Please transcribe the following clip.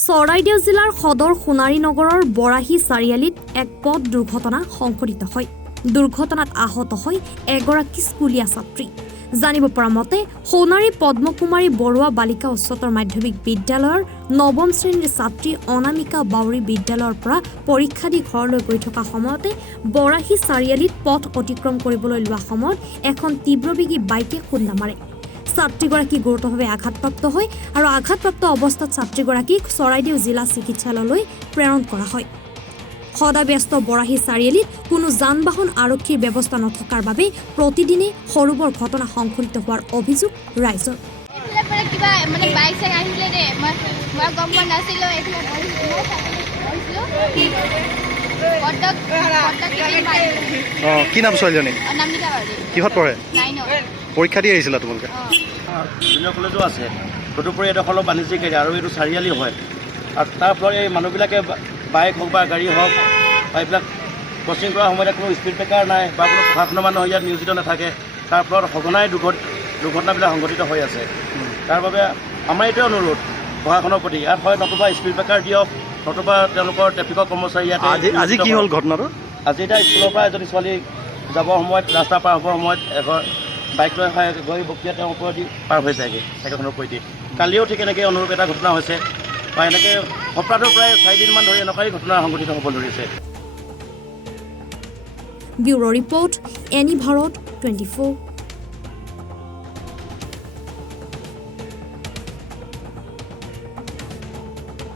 চৰাইদেউ জিলাৰ সদৰ সোণাৰী নগৰৰ বৰাহী চাৰিআলিত এক পথ দুৰ্ঘটনা সংঘটিত হয়। দুৰ্ঘটনাত আহত হয় এগৰাকী স্কুলীয়া ছাত্ৰী। জানিব পৰা মতে সোণাৰী পদ্মকুমাৰী বৰুৱা বালিকা উচ্চতৰ মাধ্যমিক বিদ্যালয়ৰ নৱম শ্ৰেণীৰ ছাত্ৰী অনামিকা বাউৰী বিদ্যালয়ৰ পৰা পৰীক্ষা দি ঘৰলৈ গৈ থকা সময়তে বৰাহী চাৰিআলিত পথ অতিক্ৰম কৰিবলৈ লোৱা সময়ত এখন তীব্ৰবেগী বাইকে খুন্দা মাৰে। ছাত্ৰীগৰাকী গুৰুতৰভাৱে আঘাতপ্ৰাপ্ত হয় আৰু আঘাতপ্ৰাপ্ত অৱস্থাত ছাত্ৰীগৰাকীক চৰাইদেউ জিলা চিকিৎসালয়লৈ প্ৰেৰণ কৰা হয়। সদাব্যস্ত বৰাহী চাৰিআলিত কোনো যান বাহন আৰক্ষীৰ ব্যৱস্থা নথকাৰ বাবে প্ৰতিদিনে সৰু বৰ ঘটনা সংঘটিত হোৱাৰ অভিযোগ ৰাইজৰ। কি নাম ছোৱালীজনী? কিহত পঢ়ে? পৰীক্ষা দি আহিছিলা তোমালোকে? জুনিয়ৰ কলেজো আছে, তদুপৰি এডোখৰ অলপ বাণিজ্যিক এৰিয়া আৰু এইটো চাৰিআলি হয়। আৰু তাৰ ফলত এই মানুহবিলাকে বাইক হওক বা গাড়ী হওক বা এইবিলাক ক্ৰচিং কৰাৰ সময়ত কোনো স্পীড ব্ৰেকাৰ নাই বা কোনো প্ৰশাসনৰ মানুহ ইয়াত নিয়োজিত নাথাকে। তাৰ ফলত সঘনাই দুৰ্ঘটনাবিলাক সংঘটিত হৈ আছে। তাৰ বাবে আমাৰ এইটোৱে অনুৰোধ প্ৰশাসনৰ প্ৰতি, ইয়াত হয় নতুবা স্পীড ব্ৰেকাৰ দিয়ক, নতুবা তেওঁলোকৰ ট্ৰেফিকৰ কৰ্মচাৰী ইয়াতে। আজি কি হ'ল ঘটনাটো? আজি এতিয়া স্কুলৰ পৰা এজনী ছোৱালী যাবৰ সময়ত ৰাস্তা পাৰ হ'বৰ সময়ত বাইক লৈ গৈ বকিয়া তেওঁৰ ওপৰেদি পাৰ হৈ যায়গৈ চাইকেলখনৰ ওপৰেদি। কালিও ঠিক এনেকৈ অনুৰূপ এটা ঘটনা হৈছে বা এনেকৈ সপ্তাহটোৰ প্ৰায় 4 দিনমান ধৰি এনেকুৱাই ঘটনা সংঘটিত হ'ব ধৰিছে। Bureau report, any Bharat 24।